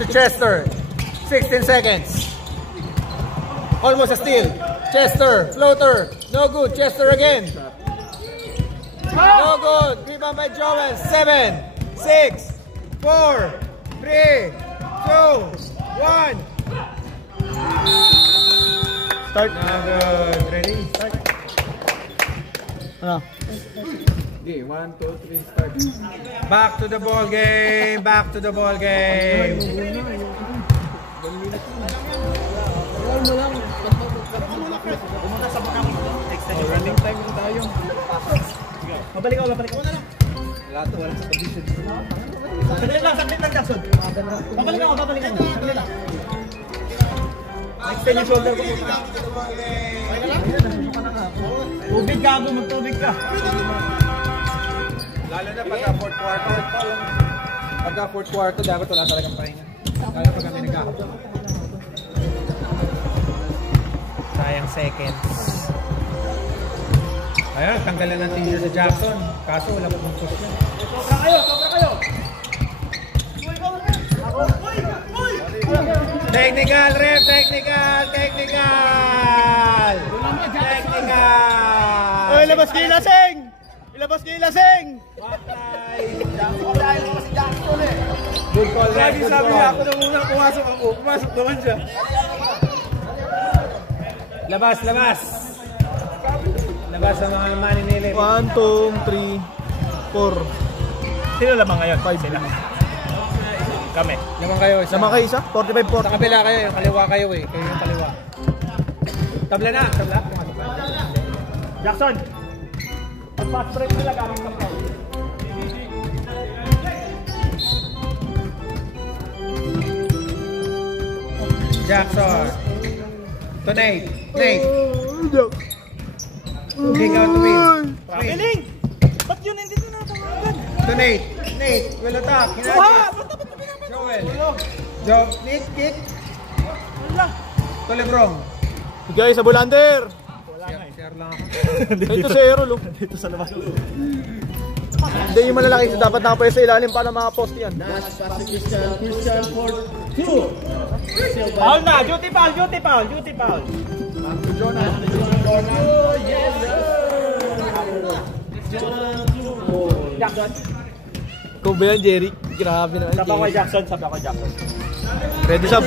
to Chester. 16 seconds. Almost a steal. Chester, floater. No good. Chester again. No good. Rebound by Joel. 7, 6, 4, 3, 2, 1. Start. Good. Ready? Start. Ano? Okay, 1, 2, 3, start. Back to the ball game. Back to the ball game. Running time na tayo. Mabalik ako na lang. Wala sa position. Saglit lang, Jackson. Babalik ako. Saglit lang. Extend yung shoulder ko. Tubig ka, magtubig ka. Lalo na pagka fourth quarter. Pagka fourth quarter, dapat wala talagang pahinga. Lalo pag kami nagkakapot. Sayang seconds. Ayun, tanggalan ng teaser sa Jackson. Kaso wala pa pang push yan. Sobra kayo. Technical, ref! Technical! Oy, labas kayo lasing! Good call, ref. Good Sabi call. niya ako na muna pumasok ako. Pumasok naman siya. Labas ang mga maninilip. 1, 2, 3, 4. Sino lamang ngayon? 5 sila. Kami. Naman kayo. Naman kayo isa? 45-4. Sa kabila kayo, yung kaliwa kayo eh. Kayo yung kaliwa. Tabla na. Pumasok na. Jackson. Pag fast break nila gamit ka pa. Jackson. To Nate. Kick out to win. Piling! Ba't yun hindi na natawagan? To Nate. Will attack. Joel. Nate, kick. To Lebrong. Guys, sa Bulander. Share lang ako. Dito sa Aero, lo. Dito sa labas. Hindi yung malalaki. Dapat nakapwesto sa ilalim para makapost yan. Christian for 2. Foul na! Duty foul! Jackson. Kung ba yan, Jerry? Grabe naman. Sabi ako kay Jackson. Ready, sub.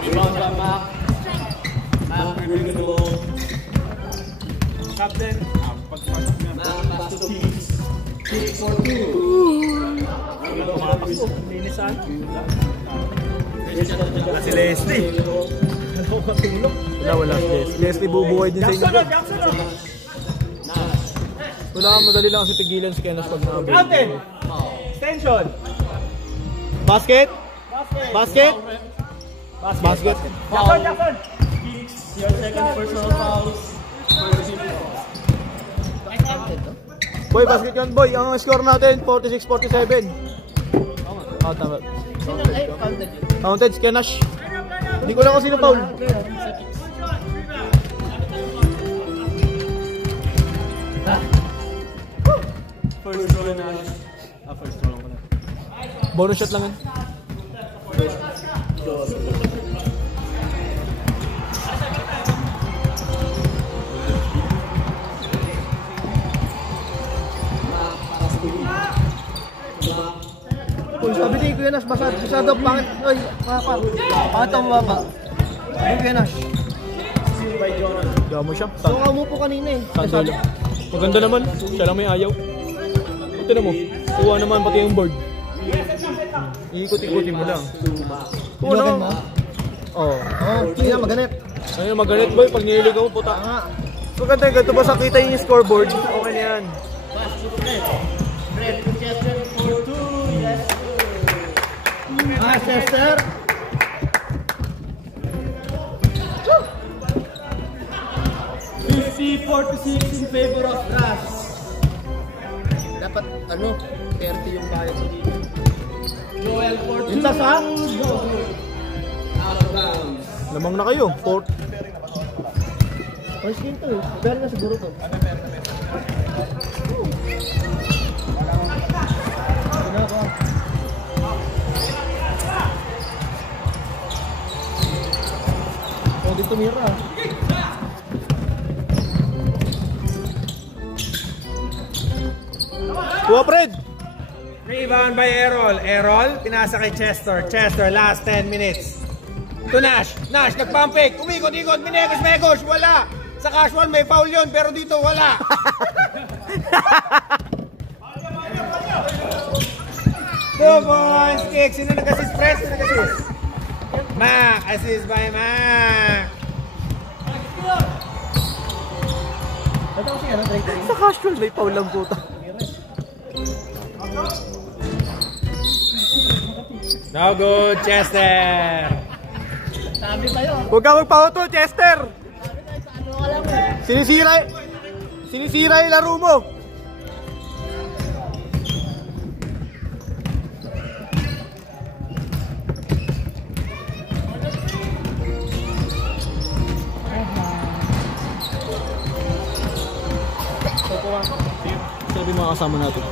Rebound by Mac. Mac ready to go. Captain. Pagpasok niya. Mac pass to Keys. Keys for 2. Linisan. Si Leslie. Wala. Leslie bubuhay din sa inyo. Jackson. Wala, madali lang kasi pigilan si Kenas pag nakabili. Captain. Extension. Basket. Jackson. Your second personal fouls. Boy, basket yun, boy. Ang score natin, 46-47. Tama. Counted, Kenas. Hindi ko lang kung sino foul. First throw na. First throw lang ko na. Bonus shot lang yan. Uy, sabi ni Kuya Nash, masyado pangit. Uy, pangit ang mababa. Uy, Kuya Nash. Gamo siya. So, mo po kanina eh. Sandalo. Maganda naman. Siya lang may ayaw. Ito na mo. Kuha naman pati yung board. Iikot-ikutin mo lang. Kuha naman. Oo. Hindi na maganit. Ayun, maganit boy. Pag niligaw mo, puta nga. So, ganito ba sakita yung scoreboard? Okay na yan. Chester. in favor of Ras. Dapat 30 yung bayad sa dito. Joel for 2. Yung tasa? Out of bounds. Lamang na kayo. 4. First game to eh. Meron na siguro to. Pwede tumira. Kuha, Fred! Rebound by Errol. Errol, pinasa kay Chester. Chester, last 10 minutes. To Nash. Nash, nag-pump fake. Umikot-ikot, minegos-megos. Wala. Sa casual, may foul yun, pero dito wala. 2 points kick. Sino nag-assist? Press? Sino nag-assist? Mac. Assist by Mac. Sa casual, may foul lang puta. No good, Chester. Huwag ka magpauto, Chester! Sinisira yung laro mo! Sabi mga kasama natin.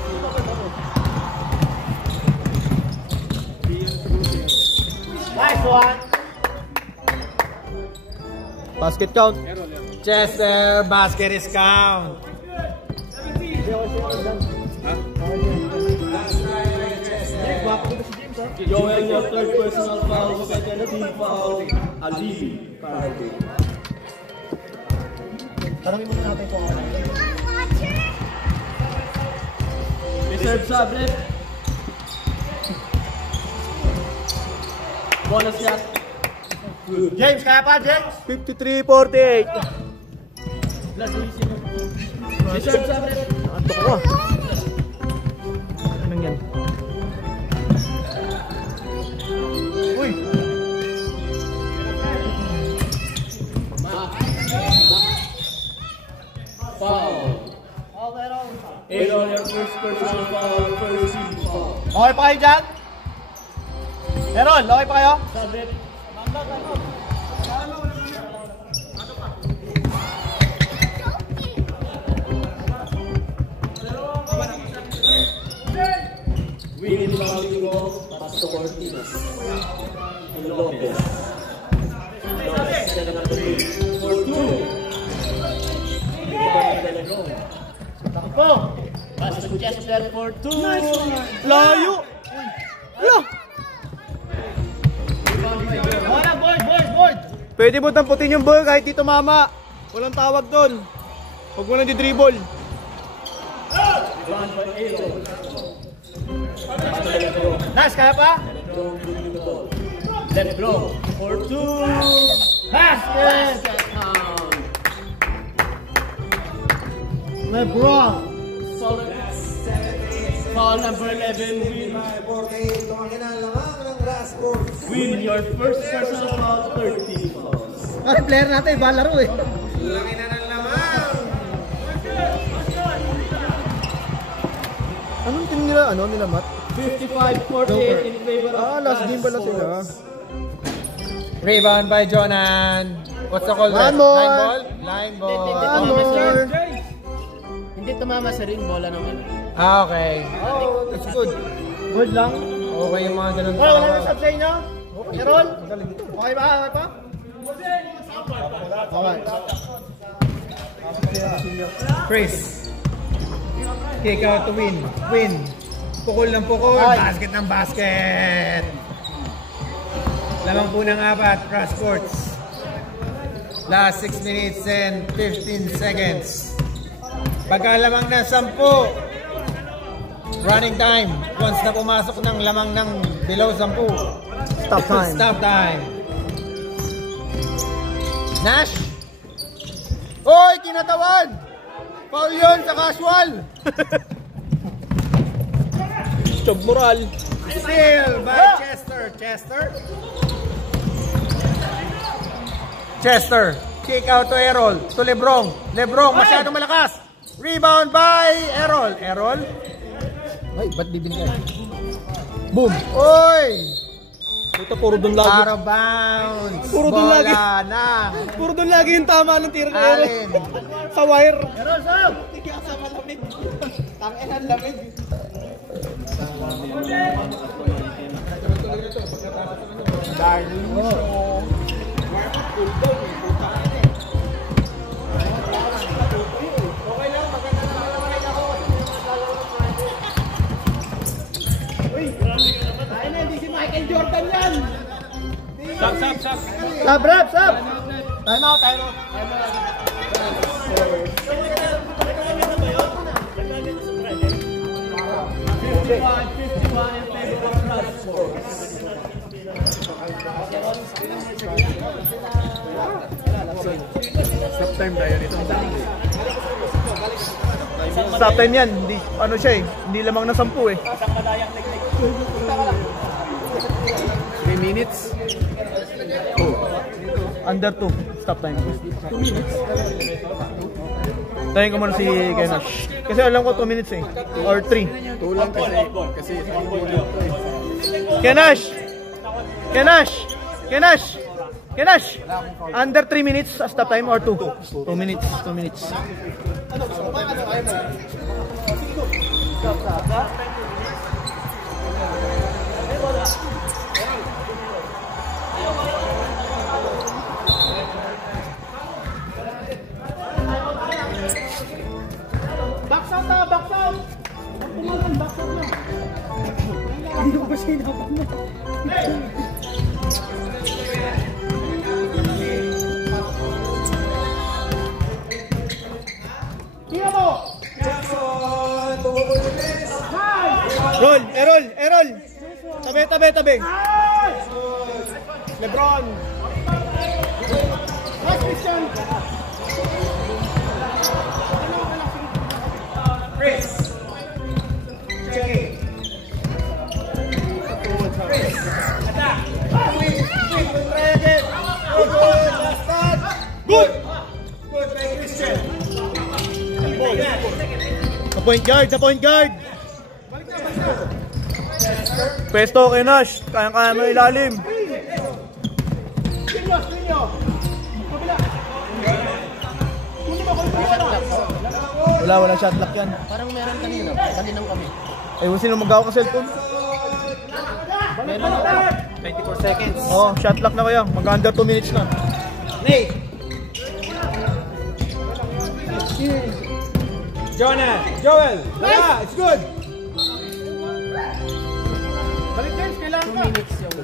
Nice one. Basket count. Chester, basket is count. Joel, your third personal foul, second team foul, Ali. Tanongin muna natin kung ano. Reserve sublet. Bonus shot. James, kaya pa, James? 53-48. Plus easy. Reserve sublet. Anto ko ah. Anong yan? Uy! Foul. Aaron, your first personal foul, first team foul. Okay pa kayo dyan? Meron, okay pa kayo? Sublet. Win inbounding ball, pass to Cortinas. And Lopez. Lopez, second up the lead. For two. Takbo! Pass to Chester for two. Layo! Layo! Wala, board! Pwede mo tamputin yung ball kahit dito mama. Walang tawag doon. Huwag mo lang di-dribble. Rebound by Aaron. Nice, kaya pa? Lebron for two. Basket! Count. LeBron! Solid. Foul number 11. Win your first personal foul, 30 fouls. Kasi player natin, iba laro eh. Laki na ng lamang. Anong team nila? Ano nila, Matt? 55-48 in favor of Last game pala sila. Rebound by Jonan. What's the call? One more. Line ball? Line ball. One more. Hindi tumama sa ring, bola naman. Ah, okay. Oh, that's good. Good lang. Okay yung mga ganun Wala tawag. nang sub sa inyo? Meron? Okay ba? Okay pa? Okay. Chris. Kick out to win. Win. Pukol ng pukol. Ay. Basket ng basket. Lamang po ng 4. Cross courts. Last 6 minutes and 15 seconds. Pagka lamang na 10. Running time. Once na pumasok ng lamang ng below 10. Stop time. Stop time. Nash. Oy, kinatawan. Foul yun sa casual. Chog moral. Steal by Chester. Chester. Kick out to Errol. To Lebron. Lebron, masyadong malakas. Rebound by Errol. Ay, ba't bibintay? Boom. Oy! Ito, puro doon lagi. Out of bounds. Puro doon lagi. Bola na. Puro doon lagi yung tama ng tira na Alin. Sa wire. Meron, sub! Tangin ang lamig. Stop, rep, stop! Time out. Stop time tayo nito. Stop time yan. Hindi, ano siya eh. Hindi lamang na 10 eh. 3 minutes. Under 2. Stop time. 2 minutes. Tayo ko muna si Kenash. Kasi alam ko 2 minutes eh. Or 3. Tulang kasi Kenash! Under 3 minutes stop time or 2? 2 minutes. 2 minutes. Box out na, box out! Pumalan, box out na. Hindi ko ba sinapan mo? Tira mo! Errol! Tabi! Lebron! Nice, Christian! Chris. Check. Chris. Attack. Wait, try again. Good. Last touch. Good. Good by Christian. Sa point guard. Pesto, Kenash. Kaya mo ilalim. Ninyo! Kabila! Kunin mo, Wala shot lock yan. Parang meron kaninang kami. Sino mag-gawa ka cellphone? 24 seconds. Oo, shot lock na kaya. Mag-under 2 minutes na. Nate. Jonah. Joel. Yeah, it's good. balik guys, kailangan ka! 2 minutes yung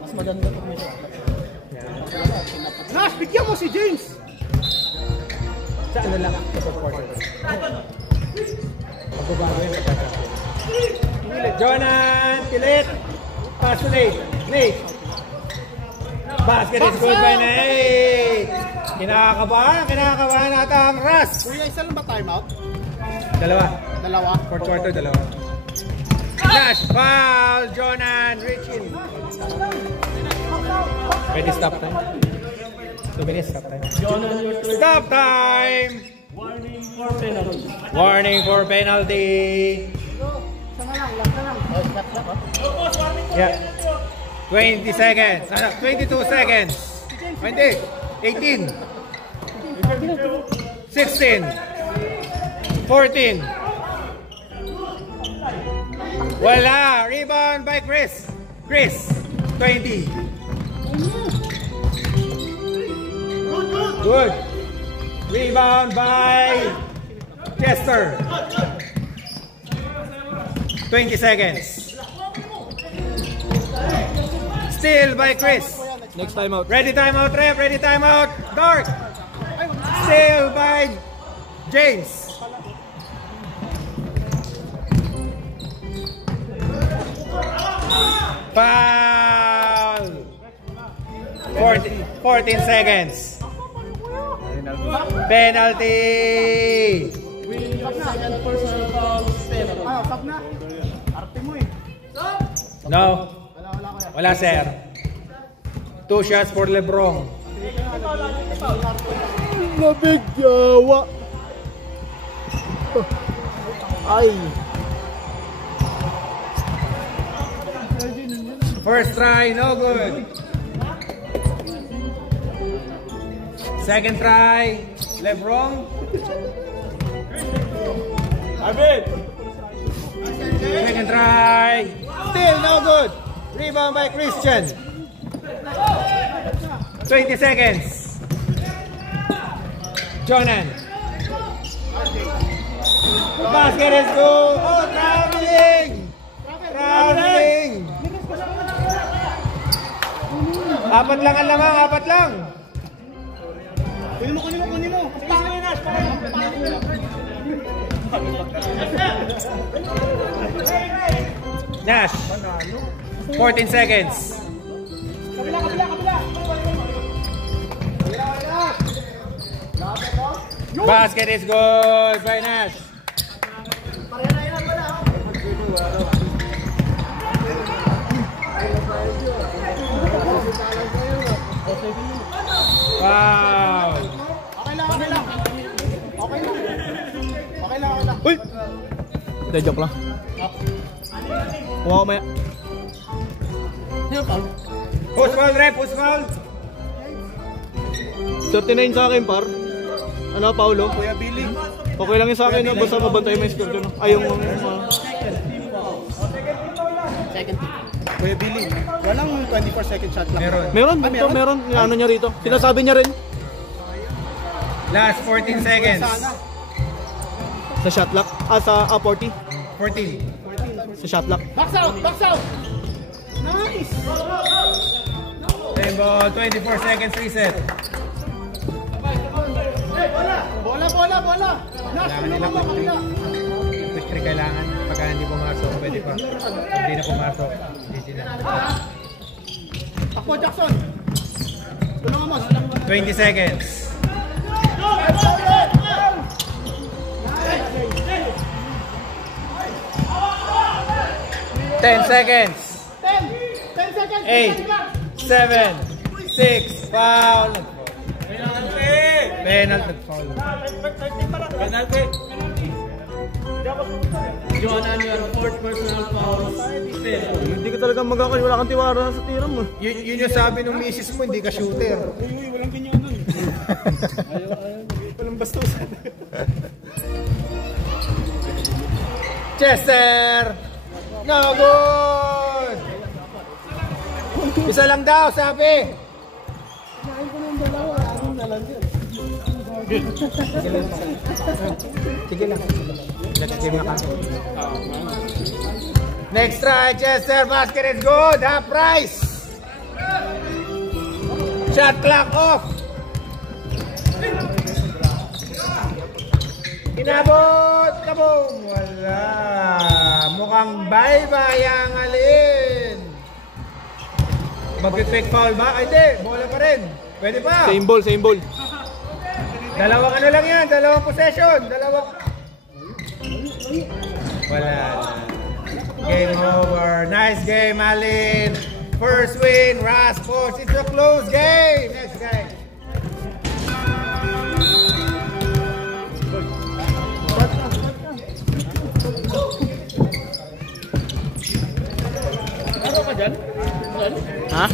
mas maganda kung may shot. Nash, bigyan mo si James! Sa ano lang? Sa fourth quarter. Magbabago yun sa quarter. Jonan, Pilit. Pass to Nate. Nate. Basket is good by Nate. Kinakabahan ata ang Ras. Kuya, isa lang ba timeout? Dalawa. Fourth quarter, dalawa. Nash, foul, Jonan, Richie. Ready, stop time. 2 minutes, stop time. Stop time! Warning for penalty. Yeah. 20 seconds. 22 seconds. 20. 18. 16. 14. Wala. Rebound by Chris. 20. Good. Rebound by Chester. 20 seconds. Still by Chris. Next timeout. Ready timeout, ref. Ready timeout. Dark. Still by James. Foul. 14 seconds. Penalty. Stop na! Arte mo eh! No. Wala, sir. 2 shots for LeBron. Labig yawa. Ay. First try, no good. Second try, LeBron. Second try. Still no good. Rebound by Christian. 20 seconds. Jonan. The basket is good. Oh, traveling. Traveling. Apat lang ang lamang, apat lang. Kunin mo. Pangin na, Nash. 14 seconds. Kabila. Basket is good by Nash. Wow. Okay lang. Uy! Hindi, joke lang. Kuha ko maya. Push foul, rep, push foul. 39 sa akin, par. Ano, Paulo? Kuya Billy. Okay lang yun sa akin, no? Basta mabantay mo yung score ko, no? Ay, yung... Kuya Billy. Walang 24 second shot lang. Meron. Meron. Ano niya rito? Sinasabi niya rin. Last 14 seconds. Sa shot lock. Sa 40. 14. Sa shot lock. Box out. Nice. Same ball, 24 seconds reset. Bola. Kailangan nila quick three kailangan. Pagka hindi pumasok, pwede pa. Hindi na pumasok, hindi sila. Takbo, Jackson. Tulungan mo. 20 seconds. 10 seconds. 10 seconds. 8, 7, 6, foul. Penalty foul. Penalty. Jonan, your fourth personal foul. Hindi ka talaga magkakal. Wala kang tiwara sa tira mo. Yun yung sabi ng misis mo, hindi ka shooter. Walang ganyan nun. Walang bastusan. Chester! No good! Isa lang daw, sabi! Sige lang. Next try, Chester. Basket is good. Half price. Shot clock off. Inabot. Kabong. Wala. Mukhang bye-bye ang alin. Mag-quick foul ba? Ay, hindi. Bola pa rin. Pwede pa. Same ball. Dalawang ano lang yan. Dalawang possession. Wala. Game over. Nice game, Alin. First win, Raspos. It's a close game. Next game. Ha?